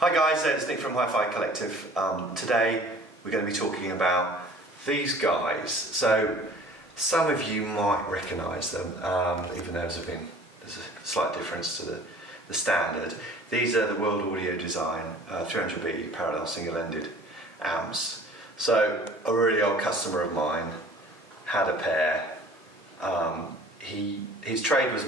Hi guys, it's Nick from HiFi Collective. Today we're going to be talking about these guys. So some of you might recognise them, even though there's a slight difference to the standard. These are the World Audio Design 300B parallel single-ended amps. So a really old customer of mine had a pair. His trade was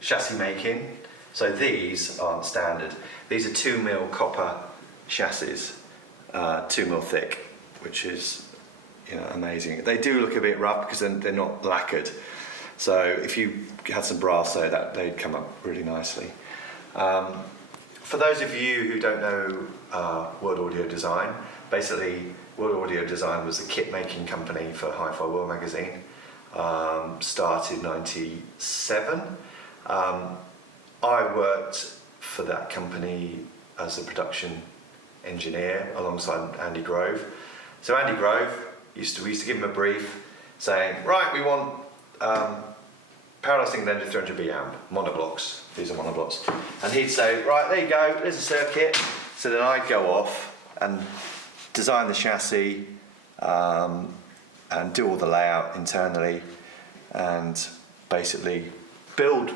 chassis making. So these aren't standard. These are 2mm copper chassis, 2mm thick, which is amazing. They do look a bit rough because they're not lacquered. So if you had some brass though, they'd come up really nicely. For those of you who don't know World Audio Design, basically World Audio Design was the kit making company for HiFi World magazine. Started 97. I worked for that company as a production engineer alongside Andy Grove. So Andy Grove, we used to give him a brief saying, right, we want parallel single-ended 300B amp, monoblocs. These are monoblocs. And he'd say, right, there you go, there's a circuit. So then I'd go off and design the chassis and do all the layout internally and basically build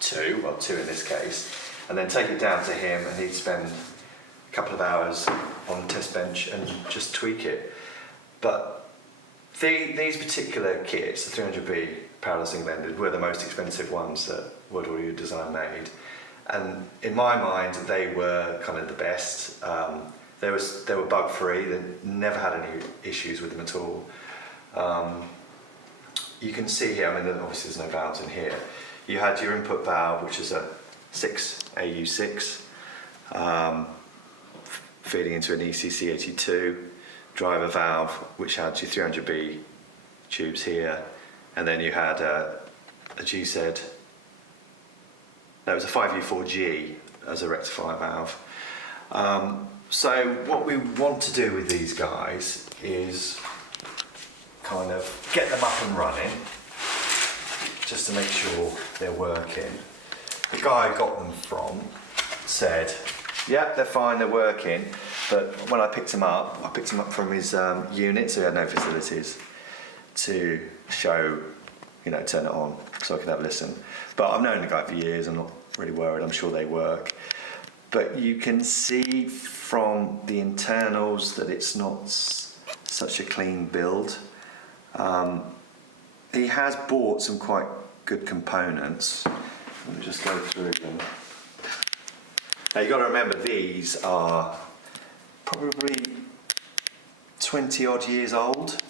two in this case, and then take it down to him and he'd spend a couple of hours on the test bench and just tweak it. But these particular kits, the 300B parallel single-ended, were the most expensive ones that World Audio Design made, and in my mind they were kind of the best. They were bug free. They never had any issues with them at all. You can see here, I mean, obviously there's no valves in here. You had your input valve, which is a 6 AU6, feeding into an ECC82, driver valve, which had your 300B tubes here, and then you had a GZ, no, it was a 5U4G as a rectifier valve. So what we want to do with these guys is kind of get them up and running, just to make sure they're working. The guy I got them from said, yeah, they're fine, they're working, but when I picked them up from his unit, so he had no facilities to show, turn it on so I could have a listen. But I've known the guy for years, I'm not really worried, I'm sure they work. But you can see from the internals that it's not such a clean build. He has bought some quite good components. Let me just go through them. Now you've got to remember these are probably 20 odd years old,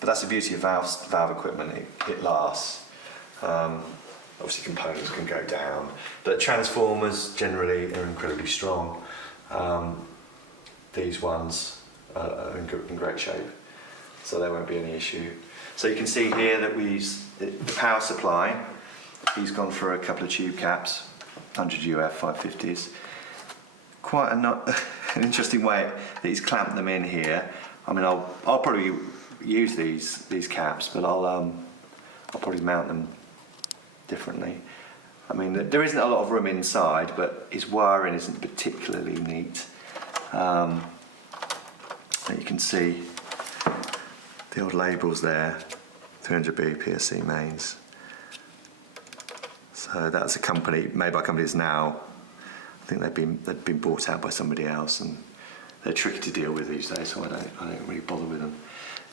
but that's the beauty of valve equipment, it lasts. Obviously components can go down, but transformers generally are incredibly strong. These ones are in great shape, so there won't be any issue. So you can see here that we use the power supply. He's gone for a couple of tube caps, 100 UF 550s. Quite an interesting way that he's clamped them in here. I mean, I'll probably use these caps, but I'll probably mount them differently. I mean, there isn't a lot of room inside, but his wiring isn't particularly neat. You can see the old labels there, 300B PSC mains. So that's a company made by a company that's now, I think they've been bought out by somebody else, and they're tricky to deal with these days, so I don't really bother with them.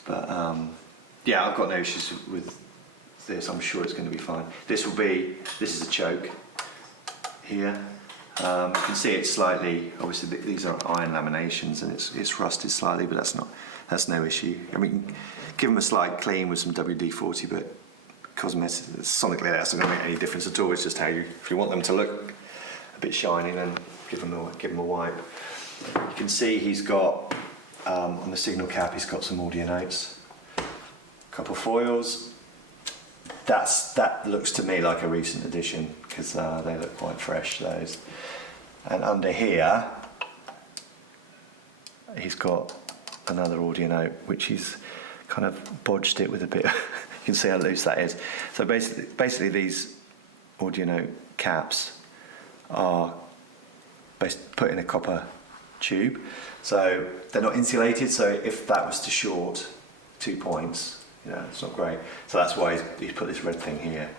But yeah, I've got no issues with this. I'm sure it's going to be fine. This is a choke here. You can see it's slightly, obviously these are iron laminations and it's rusted slightly, but that's no issue. I mean, give them a slight clean with some WD-40, but sonically that's not going to make any difference at all. It's just how if you want them to look a bit shiny, then give them a wipe. You can see he's got on the signal cap, he's got some audio notes, a couple of foils. That looks to me like a recent addition because they look quite fresh, those. And under here, he's got another audio note, which he's kind of bodged it with a bit. You can see how loose that is. So basically these audio note caps are put in a copper tube. So they're not insulated, so if that was to short 2 points, you know, it's not great. So that's why he's put this red thing here.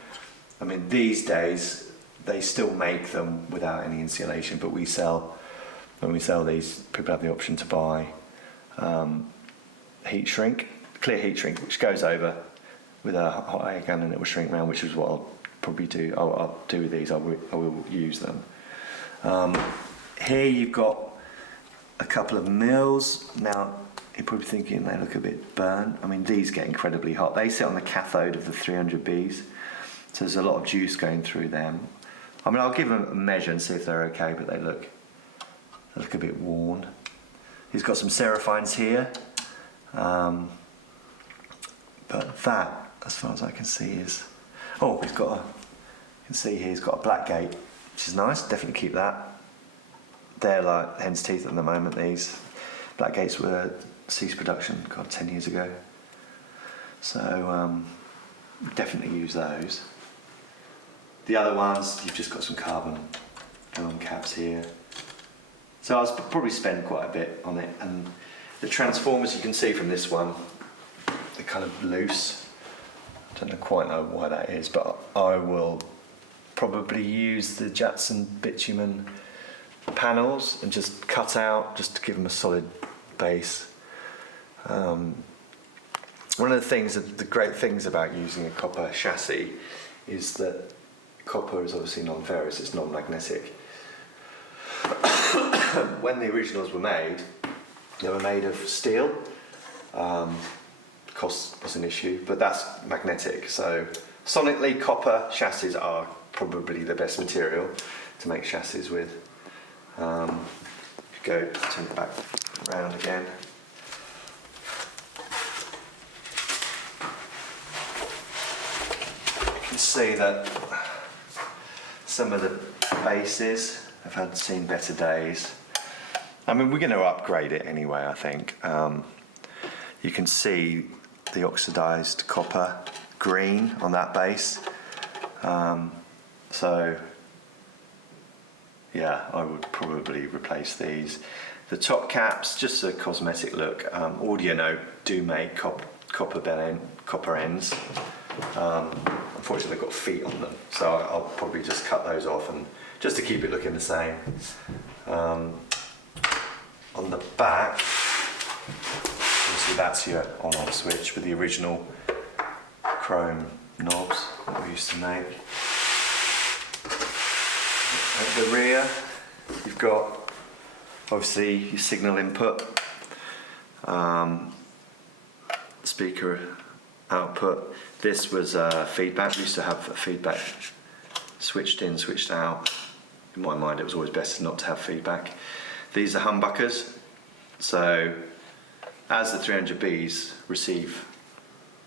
I mean, these days, they still make them without any insulation, but when we sell these, people have the option to buy heat shrink, clear heat shrink, which goes over with a hot air gun and it will shrink round, which is what I'll probably do. I'll do with these, I will use them. Here you've got a couple of mils. Now, you're probably thinking they look a bit burnt. I mean, these get incredibly hot. They sit on the cathode of the 300Bs, so there's a lot of juice going through them. I mean, I'll give them a measure and see if they're okay, but they look a bit worn. He's got some serifines here, but that, as far as I can see, is... Oh, you can see here he's got a black gate, which is nice. Definitely keep that. They're like hen's teeth at the moment. These black gates were ceased production, 10 years ago. So definitely use those. The other ones, you've just got some carbon caps here. So I'll probably spend quite a bit on it. And the transformers, you can see from this one, they're kind of loose. I don't quite know why that is, but I will probably use the Jatson bitumen panels and just cut out, just to give them a solid base. One of the great things about using a copper chassis is that copper is obviously non-ferrous, it's non-magnetic. When the originals were made, they were made of steel. Cost was an issue, but that's magnetic. So sonically, copper chassis are probably the best material to make chassis with. Turn it back around again. You can see that some of the bases have seen better days. I mean, we're going to upgrade it anyway, I think. You can see the oxidized copper green on that base. So yeah, I would probably replace these. The top caps, just a cosmetic look. AudioNote do make copper ends. Unfortunately, they've got feet on them, so I'll probably just cut those off, and just to keep it looking the same. On the back, obviously that's your on-off switch with the original chrome knobs that we used to make. At the rear, you've got obviously your signal input, speaker output. This was feedback. We used to have a feedback switched in, switched out. In my mind, it was always best not to have feedback. These are humbuckers. So as the 300Bs receive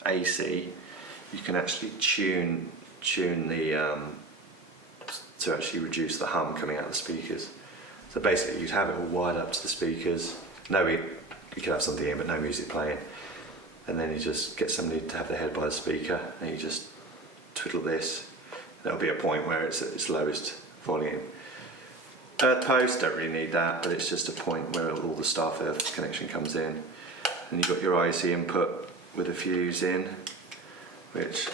AC, you can actually tune the to actually reduce the hum coming out of the speakers. So basically, you'd have it all wired up to the speakers. You could have something in, but no music playing. And then you just get somebody to have their head by the speaker, and you just twiddle this. There'll be a point where it's at its lowest volume. Earth post, don't really need that, but it's just a point where all the staff earth connection comes in. And you've got your IC input with a fuse in, which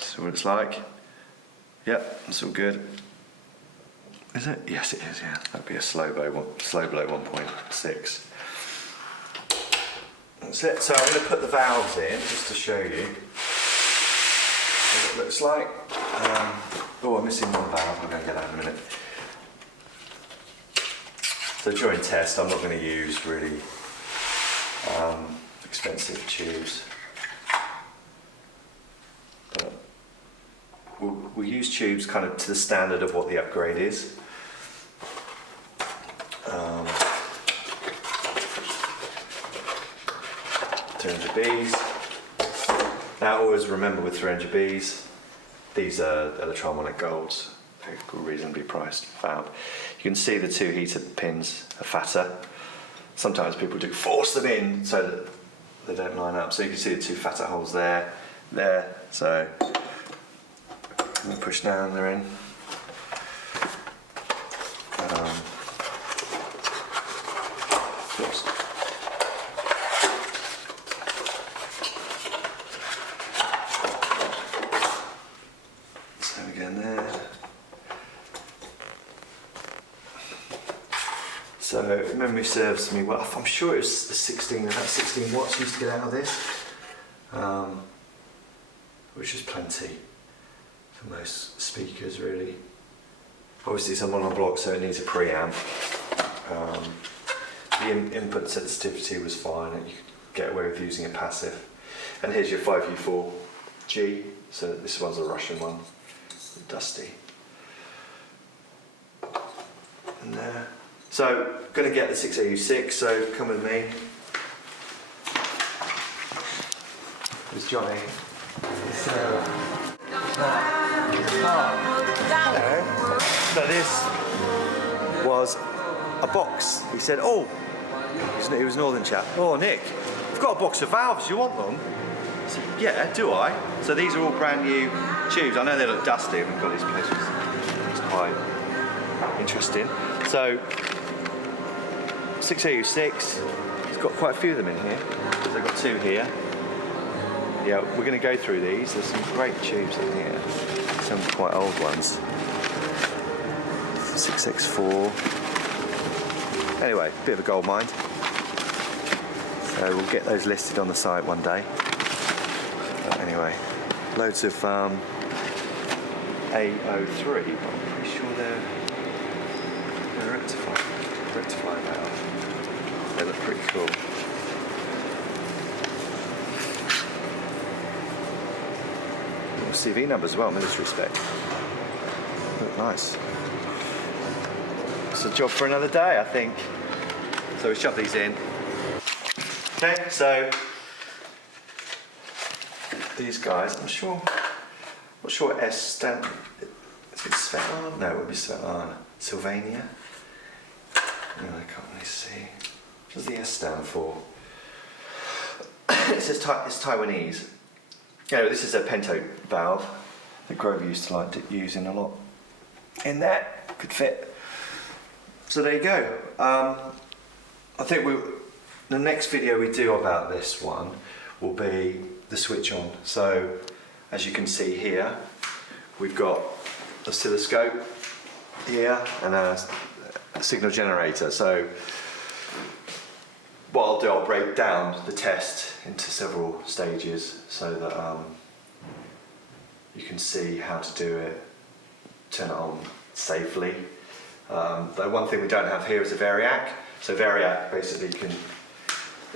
is what it's like. Yep, it's all good. Is it? Yes, it is, yeah. That'd be a slow blow 1.6. That's it. So I'm going to put the valves in just to show you what it looks like. I'm missing one valve. I'm going to get that in a minute. So during test, I'm not going to use really expensive tubes. But we'll use tubes kind of to the standard of what the upgrade is. 300Bs. Now always remember with 300Bs, these are electroharmonic golds. They're reasonably priced valve. You can see the two heater pins are fatter. Sometimes people do force them in so that they don't line up. So you can see the two fatter holes there. So push down, they're in. Oops. Same again there. So if memory serves me well, I'm sure it was the 16, about 16 watts used to get out of this, which is plenty for most speakers really. Obviously it's a monobloc, so it needs a preamp. The input sensitivity was fine, and you could get away with using it passive. And here's your 5U4G, so this one's a Russian one, dusty. And there. So, going to get the 6AU6, so come with me. There's Johnny. Hello. So this was a box. He said, oh, he was a northern chap. Oh, Nick, I've got a box of valves, you want them? I said, yeah, do I? So these are all brand new tubes. I know they look dusty, we've got these places. It's quite interesting. So, 6AU6, it's got quite a few of them in here. So I've got two here. Yeah, we're going to go through these. There's some great tubes in here. Some quite old ones. 6X4. Anyway, bit of a gold mine. So we'll get those listed on the site one day. But anyway, loads of A03, but I'm pretty sure they're rectifier valve. They look pretty cool. CV number as well, military spec. Look nice. It's a job for another day, I think. So we shove these in. Okay, so these guys, I'm not sure what S stand. Is it Svetlana? No, it would be Svetlana. Sylvania. No, I can't really see. What does the S stand for? It says it's Taiwanese. Yeah, this is a pento valve that Grover used to like using a lot. In there, could fit. So there you go. I think the next video we do about this one will be the switch on. So as you can see here, we've got a oscilloscope here and a signal generator. So what I'll do, I'll break down the test into several stages so that you can see how to do it, turn it on safely. The one thing we don't have here is a variac. So variac basically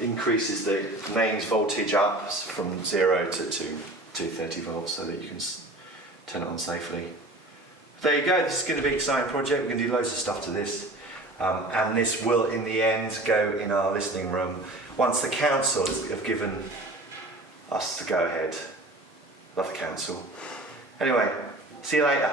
increases the mains voltage up from 0 to 230 volts so that you can turn it on safely. There you go, this is going to be an exciting project. We're going to do loads of stuff to this. And this will, in the end, go in our listening room once the council have given us the go-ahead. Love the council. Anyway, see you later.